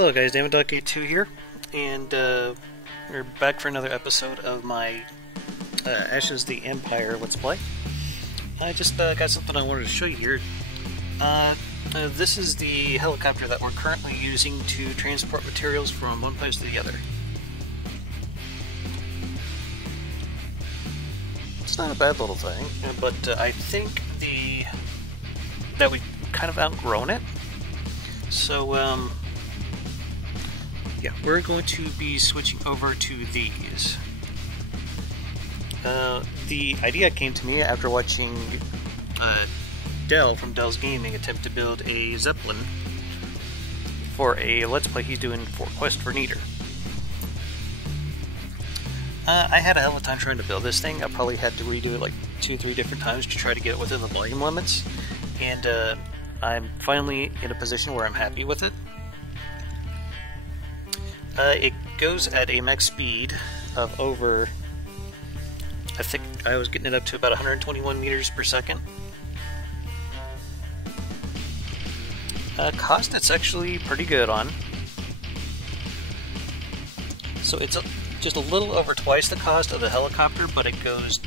Hello guys, Dama.K2 here, and we're back for another episode of my Ashes the Empire Let's Play. I just got something I wanted to show you here. This is the helicopter that we're currently using to transport materials from one place to the other. It's not a bad little thing, but I think that we've kind of outgrown it. So, yeah, we're going to be switching over to these. The idea came to me after watching Dell from Dell's Gaming attempt to build a Zeppelin for a Let's Play he's doing for Quest for Neater. I had a hell of a time trying to build this thing. I probably had to redo it like 2-3 different times to try to get it within the volume limits, and I'm finally in a position where I'm happy with it. It goes at a max speed of over, I think I was getting it up to about 121 meters per second. Cost it's actually pretty good on. So it's just a little over twice the cost of the helicopter, but it goes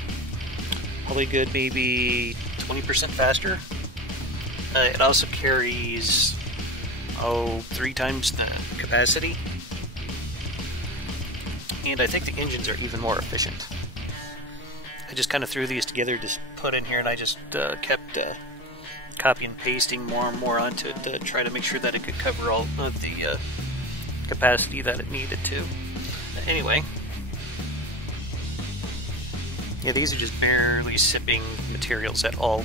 probably good maybe 20% faster. It also carries, 3 times the capacity. And I think the engines are even more efficient. I just kind of threw these together, just put in here, and I just kept copy and pasting more and more onto it to try to make sure that it could cover all of the capacity that it needed to. Anyway, yeah, these are just barely sipping materials at all.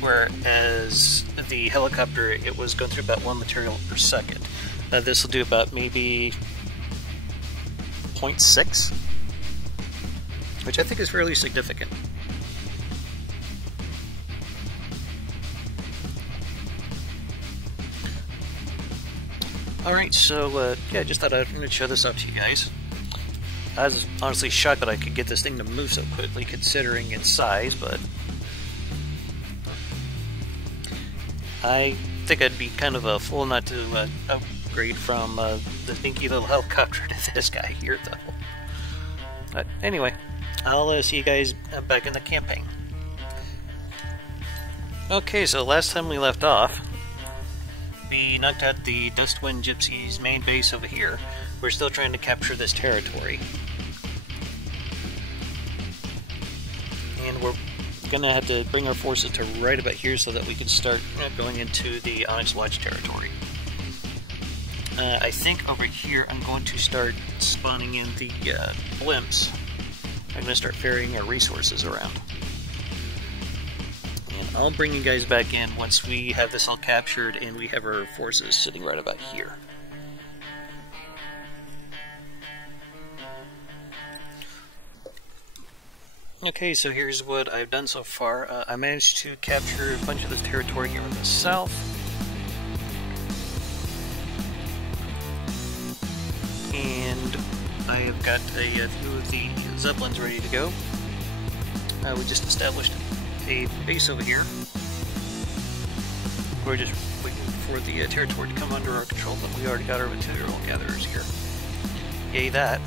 Whereas the helicopter, it was going through about 1 material per second. This will do about maybe 0.6, which I think is fairly significant. Alright, so yeah, I just thought I'd show this up to you guys. I was honestly shocked that I could get this thing to move so quickly considering its size, but I think I'd be kind of a fool not to upgrade from the dinky little helicopter to this guy here, though. But anyway, I'll see you guys back in the campaign. Okay, so last time we left off, we knocked out the Dustwind Gypsies' main base over here. We're still trying to capture this territory. And we're gonna have to bring our forces to right about here so that we can start going into the Onyx Watch territory. I think over here I'm going to start spawning in the blimps. I'm going to start ferrying our resources around. And I'll bring you guys back in once we have this all captured and we have our forces sitting right about here. Okay, so here's what I've done so far. I managed to capture a bunch of this territory here in the south. And I have got a few of the Zeppelins ready to go. We just established a base over here. We're just waiting for the territory to come under our control, but we already got our material gatherers here. Yay that.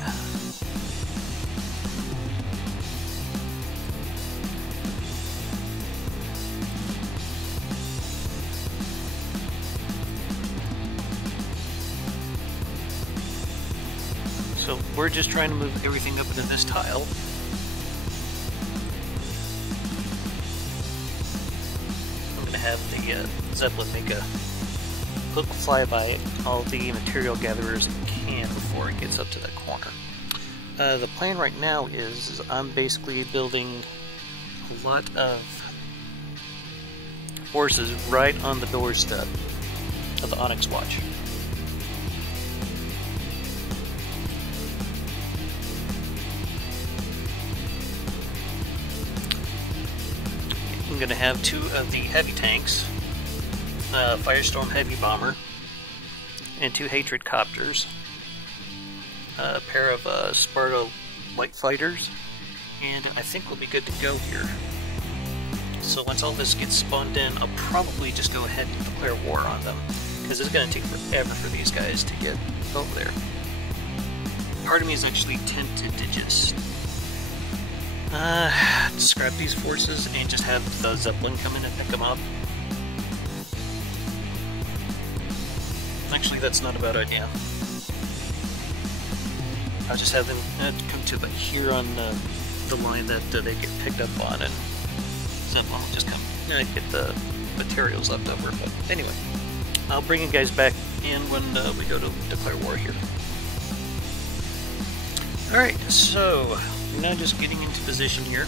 So we're just trying to move everything up into this tile. I'm going to have the Zeppelin make a quick flyby all the material gatherers it can before it gets up to that corner. The plan right now is I'm basically building a lot of forces right on the doorstep of the Onyx Watch. I'm going to have 2 of the heavy tanks, Firestorm Heavy Bomber, and 2 Hatred Copters, a pair of Sparta Light Fighters, and I think we'll be good to go here. So once all this gets spawned in, I'll probably just go ahead and declare war on them. because it's going to take forever for these guys to get over there. Part of me is actually tempted to just scrap these forces and just have the Zeppelin come in and pick them up. Actually, that's not a bad idea. I'll just have them come to about here on the line that they get picked up on, and Zeppelin will just come get the materials left over. But anyway, I'll bring you guys back in when we go to declare war here. Alright, so now just getting into position here.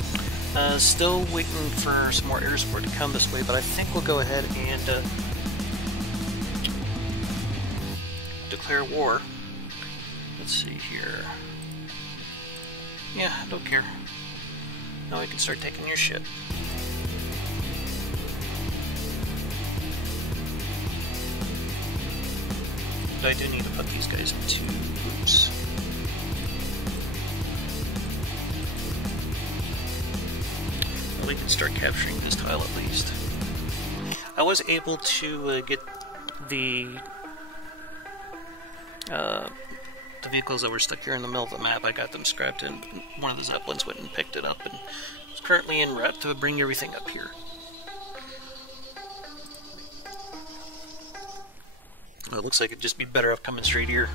Still waiting for some more air support to come this way, but I think we'll go ahead and declare war. Let's see here. Yeah, don't care. Now I can start taking your shit. But I do need to put these guys into groups. Well, we can start capturing this tile at least. I was able to get the vehicles that were stuck here in the middle of the map. I got them scrapped, and one of the Zeppelins went and picked it up, and it's currently en route to bring everything up here. Well, it looks like it'd just be better off coming straight here.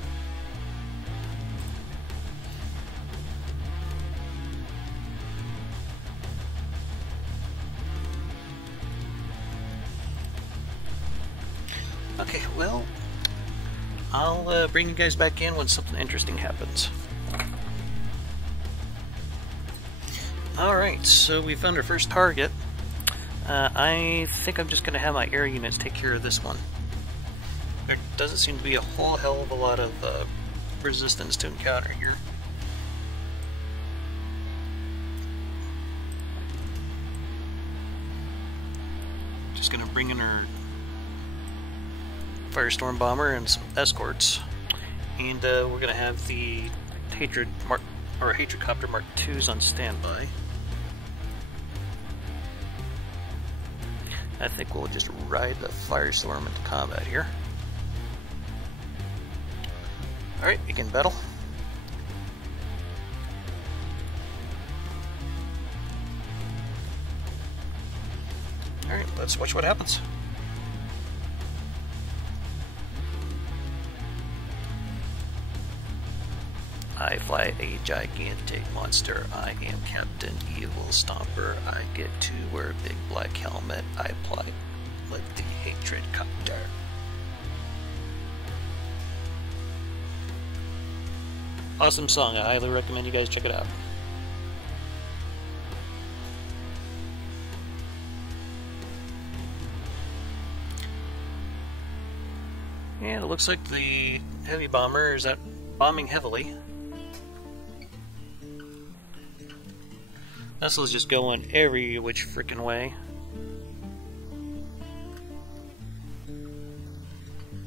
Okay, well, I'll bring you guys back in when something interesting happens. Alright, so we found our first target. I think I'm just going to have my air units take care of this one. There doesn't seem to be a whole hell of a lot of resistance to encounter here. Just going to bring in our Firestorm bomber and some escorts, and we're going to have the Hatred Copter Mark IIs on standby. I think we'll just ride the Firestorm into combat here. Alright, begin battle. Alright, let's watch what happens. I fly a gigantic monster. I am Captain Evil Stomper. I get to wear a big black helmet. I fly with the Hatred Copter. Awesome song. I highly recommend you guys check it out. And it looks like the heavy bomber is out bombing heavily. Vessel's just going every which frickin' way.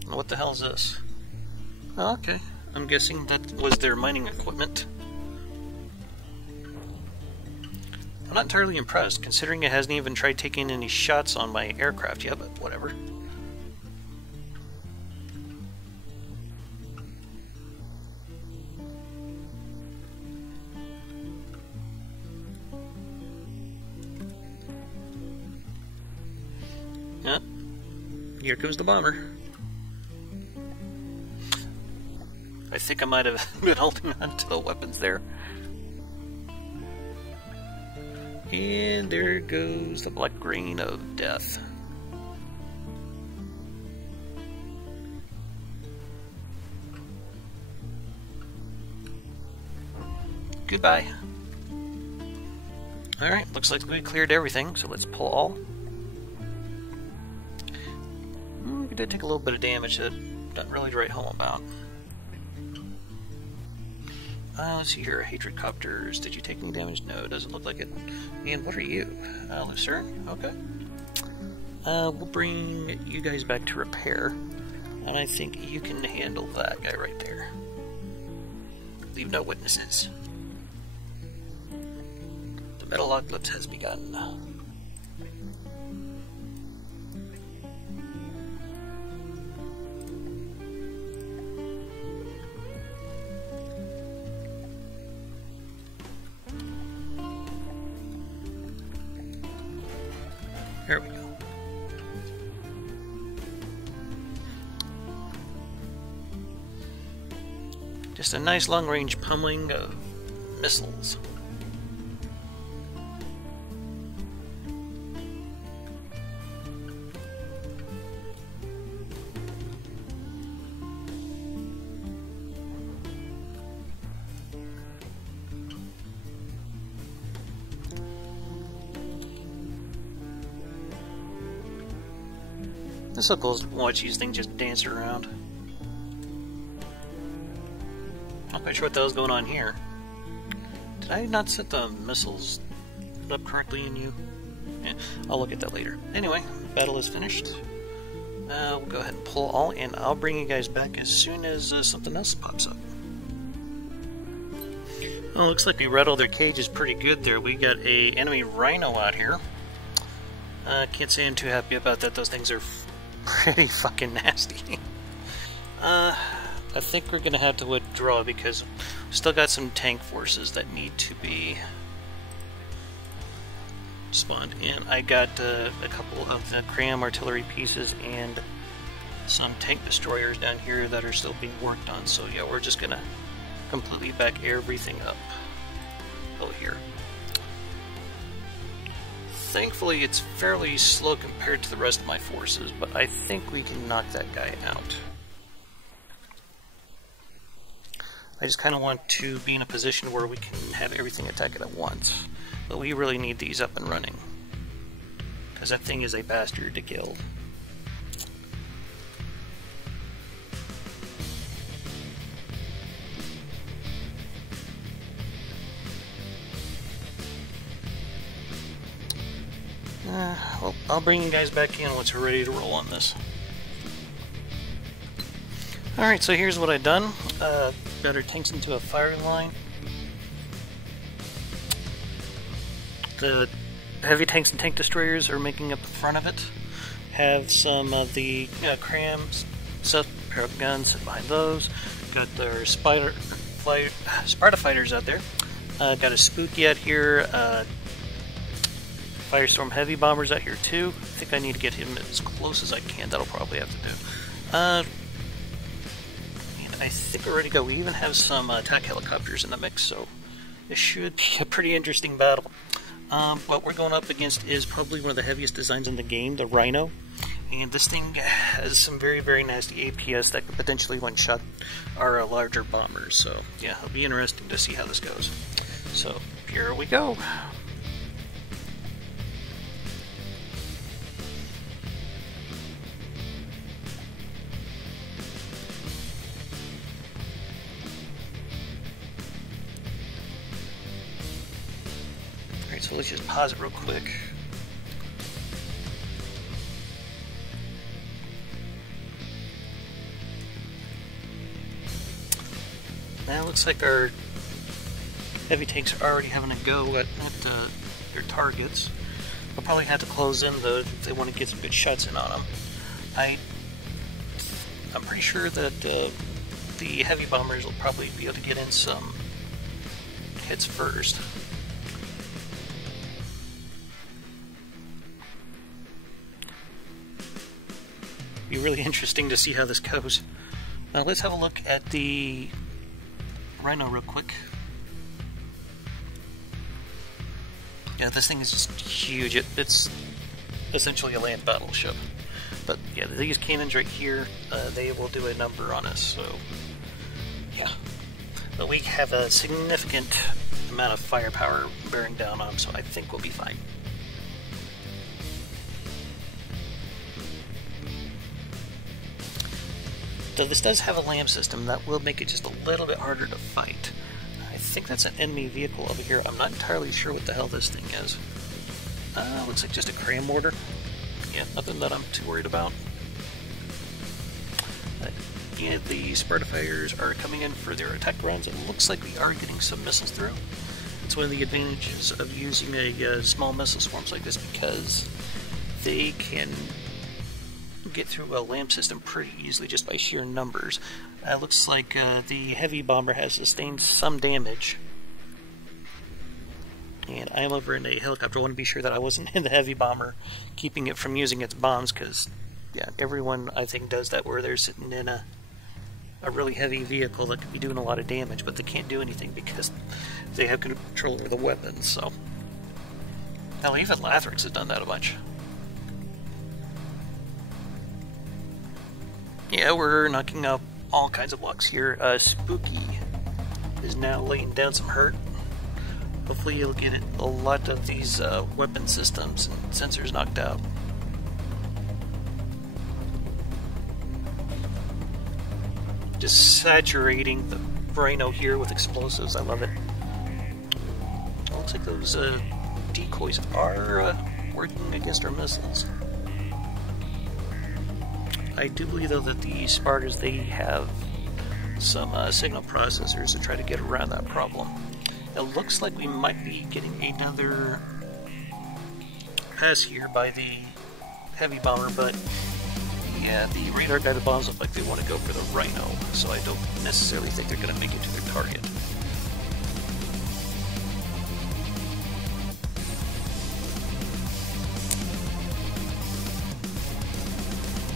What the hell is this? Oh, okay. I'm guessing that was their mining equipment. I'm not entirely impressed, considering it hasn't even tried taking any shots on my aircraft yet, but whatever. Yep. Here comes the bomber. I think I might have been holding on to the weapons there. And there goes the black grain of death. Goodbye. Alright, looks like we cleared everything, so let's pull all. We did take a little bit of damage that not really to write home about. Let's see here, Hatred Copters. Did you take any damage? No, it doesn't look like it. And what are you? Lucerne? Okay. We'll bring you guys back to repair. And I think you can handle that guy right there. Leave no witnesses. The Metalocalypse has begun. There we go. Just a nice long-range pummeling of missiles. It's so cool to watch these things just dance around. Not quite sure what the hell's going on here. Did I not set the missiles up correctly in you? Yeah, I'll look at that later. Anyway, battle is finished. We'll go ahead and pull all, and I'll bring you guys back as soon as something else pops up. Well, looks like we rattled their cages pretty good there. We got a enemy rhino out here. Can't say I'm too happy about that. Those things are pretty fucking nasty. I think we're gonna have to withdraw because we still got some tank forces that need to be spawned. And I got a couple of the cram artillery pieces and some tank destroyers down here that are still being worked on. So yeah, we're just gonna completely back everything up here. Thankfully, it's fairly slow compared to the rest of my forces, but I think we can knock that guy out. I just kind of want to be in a position where we can have everything attack it at once. But we really need these up and running, because that thing is a bastard to kill. Well, I'll bring you guys back in once we're ready to roll on this. Alright, so here's what I've done. Got our tanks into a firing line. The heavy tanks and tank destroyers are making up the front of it. Have some of the crams, pair of guns behind those. Got their Sparta fighters out there. Got a Spooky out here. Firestorm heavy bombers out here too. I think I need to get him as close as I can. That'll probably have to do. And I think we're ready to go. We even have some attack helicopters in the mix, so this should be a pretty interesting battle. What we're going up against is probably one of the heaviest designs in the game, the Rhino. And this thing has some very, very nasty APS that could potentially one-shot our larger bombers. So yeah, it'll be interesting to see how this goes. So here we go. So let's just pause it real quick. Now it looks like our heavy tanks are already having a go at their targets. They'll probably have to close in though if they want to get some good shots in on them. I'm pretty sure that the heavy bombers will probably be able to get in some hits first. Be really interesting to see how this goes. Now let's have a look at the Rhino real quick. Yeah, this thing is just huge. It's essentially a land battleship. But yeah, these cannons right here, they will do a number on us. So yeah, but we have a significant amount of firepower bearing down on them, so I think we'll be fine. So this does have a LAM system that will make it just a little bit harder to fight. I think that's an enemy vehicle over here. I'm not entirely sure what the hell this thing is. Looks like just a cram mortar. Yeah, nothing that I'm too worried about. Yeah, the Sparta fighters are coming in for their attack runs. It looks like we are getting some missiles through. It's one of the advantages of using a small missile swarms like this, because they can get through a LAM system pretty easily just by sheer numbers. Looks like the heavy bomber has sustained some damage. and I am over in a helicopter. I want to be sure that I wasn't in the heavy bomber, keeping it from using its bombs, because, yeah, everyone, I think, does that where they're sitting in a really heavy vehicle that could be doing a lot of damage, but they can't do anything because they have control over the weapons, so. Hell, even Lathrix has done that a bunch. Yeah, we're knocking up all kinds of blocks here. Spooky is now laying down some hurt. Hopefully you'll get a lot of these weapon systems and sensors knocked out. Just saturating the Rhino here with explosives. I love it. Looks like those decoys are working against our missiles. I do believe, though, that the Spartans, they have some signal processors to try to get around that problem. It looks like we might be getting another pass here by the heavy bomber, but yeah, the radar guided bombs look like they want to go for the Rhino, so I don't necessarily think they're going to make it to their target.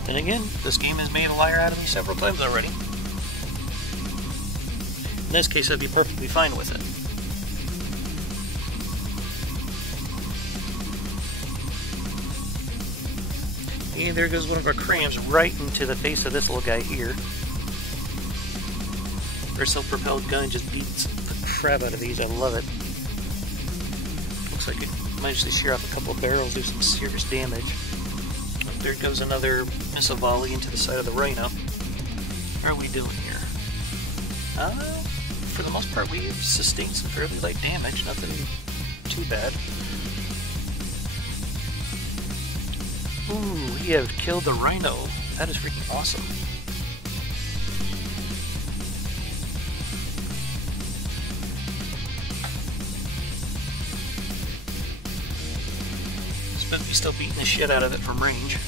Then again, this game has made a liar out of me several times already. In this case, I'd be perfectly fine with it. And there goes one of our crams right into the face of this little guy here. Our self-propelled gun just beats the crap out of these. I love it. Looks like it managed to shear off a couple of barrels, do some serious damage. There goes another missile volley into the side of the Rhino. How are we doing here? For the most part, we've sustained some fairly light damage. Nothing too bad. Ooh, we have killed the Rhino. That is freaking awesome. Spooky's still beating the shit out of it from range.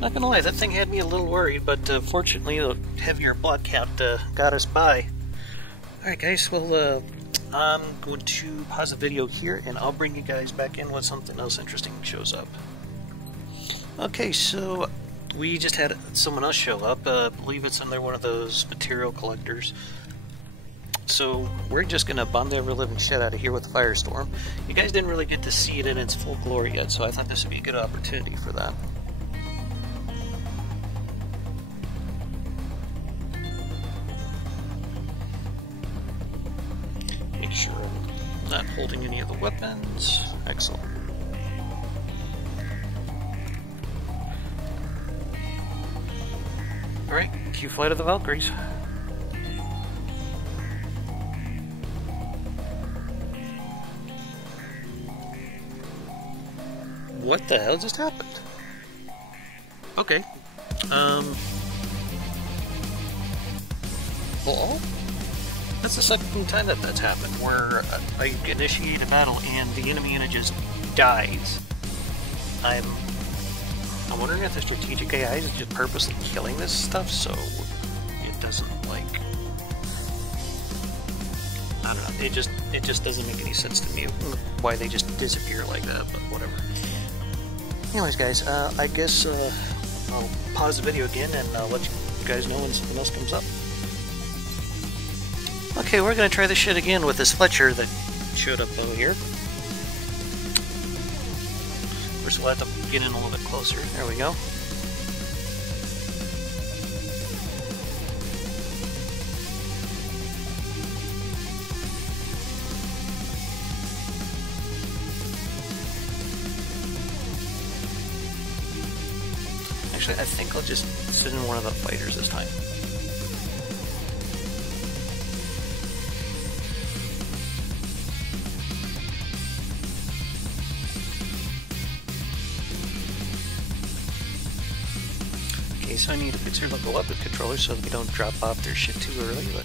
Not gonna lie, that thing had me a little worried, but fortunately the heavier block count got us by. Alright guys, well I'm going to pause the video here and I'll bring you guys back in when something else interesting shows up. Okay, so we just had someone else show up. I believe it's another one of those material collectors. So we're just gonna bomb the ever-living shit out of here with the Firestorm. You guys didn't really get to see it in its full glory yet, so I thought this would be a good opportunity for that. Make sure I'm not holding any of the weapons. Excellent. Alright, cue Flight of the Valkyries. What the hell just happened? Okay. Well, that's the second time that that's happened, where I initiate a battle and the enemy unit just dies. I'm wondering if the strategic AI is just purposely killing this stuff so it doesn't, like, I don't know, it just doesn't make any sense to me why they just disappear like that, but whatever. Anyways guys, I guess I'll pause the video again and let you guys know when something else comes up. Okay, we're gonna try this shit again with this Fletcher that showed up over here. First we'll have to get in a little bit closer. There we go. Actually, I think I'll just sit in one of the fighters this time. Okay, so I need to fix their local weapon controller so that we don't drop off their shit too early, but...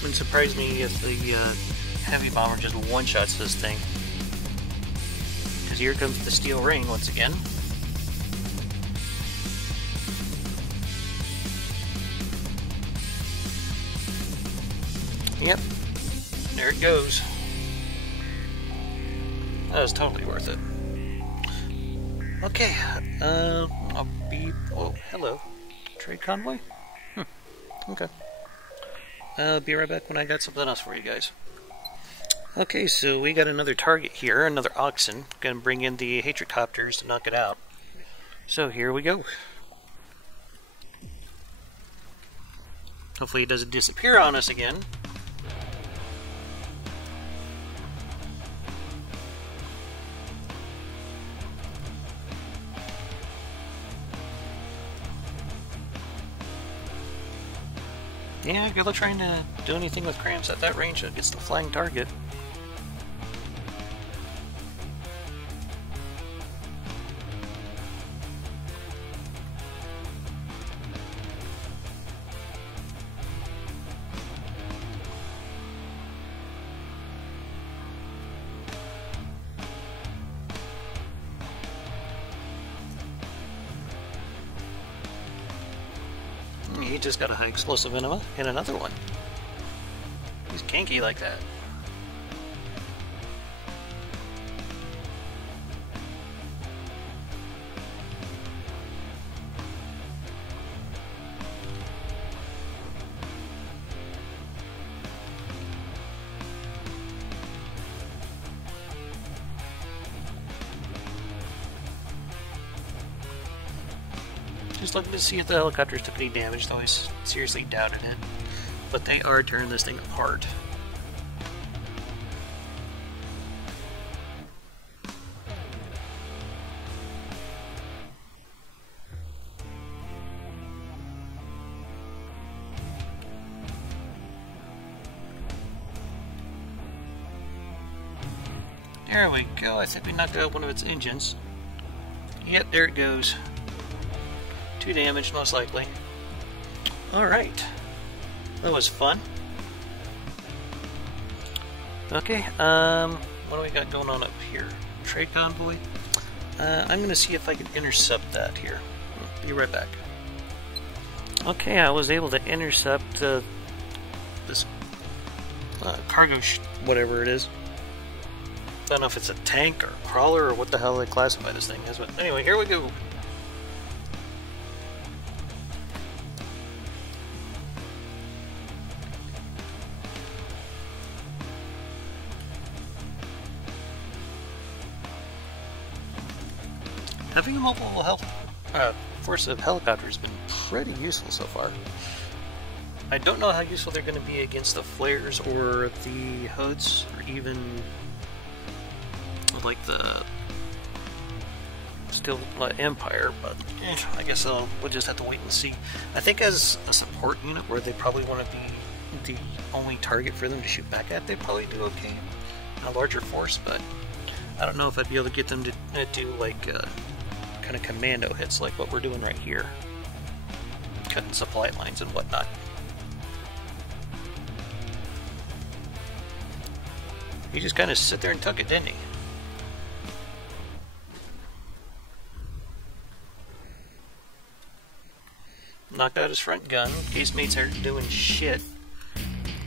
Wouldn't surprise me if the heavy bomber just one-shots this thing. Because here comes the steel ring once again. Yep, there it goes. That was totally worth it. Okay, I'll be... Oh, hello. Trade convoy? Okay. I'll be right back when I got something else for you guys. Okay, so we got another target here, another oxen. Gonna bring in the Hatricopters to knock it out. So here we go. Hopefully it doesn't disappear on us again. Yeah, good luck trying to do anything with cramps at that range against the flying target. He just got a high explosive enema and another one. He's kinky like that. Just looking to see if the helicopters took any damage, though I seriously doubted it. But they are tearing this thing apart. There we go. I think we knocked out one of its engines. Yep, there it goes. 2 damage, most likely. Alright. That was fun. Okay, what do we got going on up here? Trade convoy? I'm gonna see if I can intercept that here. Be right back. Okay, I was able to intercept this cargo whatever it is. I don't know if it's a tank or a crawler or what the hell they classify this thing as, but anyway, here we go. Having a mobile force of helicopters has been pretty useful so far. I don't know how useful they're going to be against the flares or the hoods, or even like the Steel Empire, but I guess we'll just have to wait and see. I think as a support unit where they probably want to be the only target for them to shoot back at, they probably do okay in a larger force, but I don't know if I'd be able to get them to do like kind of commando hits like what we're doing right here, cutting supply lines and whatnot. He just kind of sit there and took it, didn't he? Knocked out his front gun. Casemates aren't doing shit.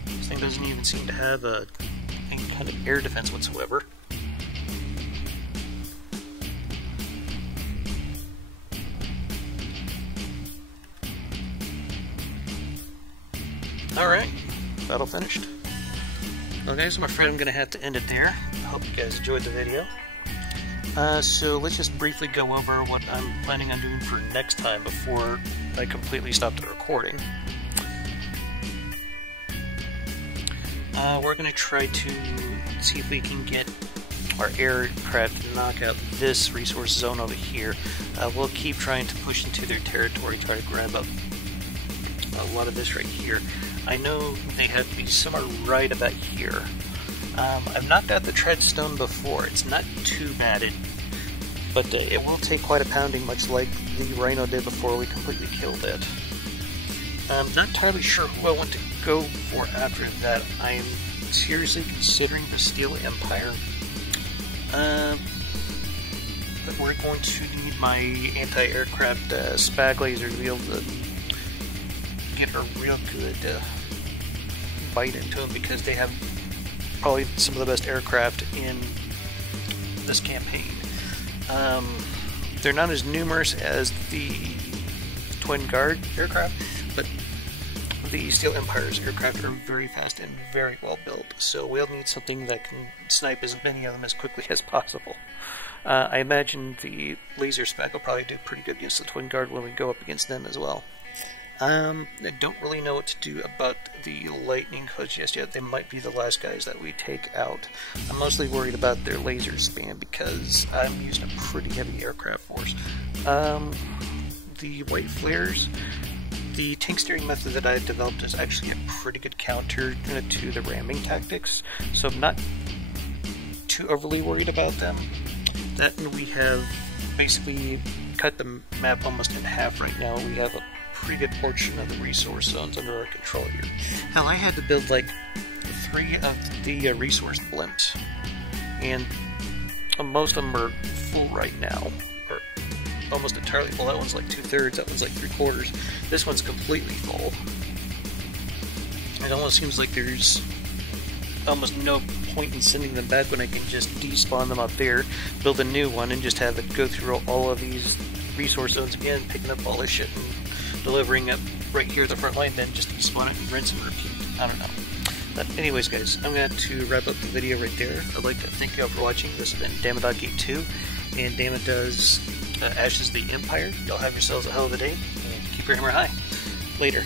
This thing doesn't even seem to have any kind of air defense whatsoever. Alright, battle finished. Well guys, I'm afraid I'm going to have to end it there. I hope you guys enjoyed the video. So let's just briefly go over what I'm planning on doing for next time before I completely stop the recording. We're going to try to see if we can get our aircraft to knock out this resource zone over here. We'll keep trying to push into their territory, try to grab up a lot of this right here. I know they have to be somewhere right about here. I've knocked out the treadstone before. It's not too bad, but it will take quite a pounding, much like the Rhino did before we completely killed it. I'm not entirely sure who I want to go for after that, I am seriously considering the Steel Empire. But we're going to need my anti-aircraft spag laser to be able to get a real good bite into them, because they have probably some of the best aircraft in this campaign. They're not as numerous as the Twin Guard aircraft, but the Steel Empire's aircraft are very fast and very well built, so we'll need something that can snipe as many of them as quickly as possible. I imagine the laser spec will probably do pretty good against the Twin Guard when we go up against them as well. I don't really know what to do about the Lightning Hosts just yet. They might be the last guys that we take out. I'm mostly worried about their laser span because I'm using a pretty heavy aircraft force. The White Flares, the tank steering method that I developed is actually a pretty good counter to the ramming tactics, so I'm not too overly worried about them. That, and we have basically cut the map almost in half right now. We have a pretty good portion of the resource zones under our control here. Hell, I had to build like 3 of the resource blimps, and most of them are full right now, or almost entirely full. That one's like 2/3, that one's like 3/4. This one's completely full. It almost seems like there's almost no point in sending them back when I can just despawn them up there, build a new one, and just have it go through all of these resource zones again, picking up all this shit and delivering it right here at the front line, then just despawn it and rinse and repeat. I don't know. But anyways, guys, I'm going to wrap up the video right there. I'd like to thank you all for watching. This has been Dama.Gate 2, and Dama does Ashes the Empire. Y'all have yourselves a hell of a day, and keep your hammer high. Later.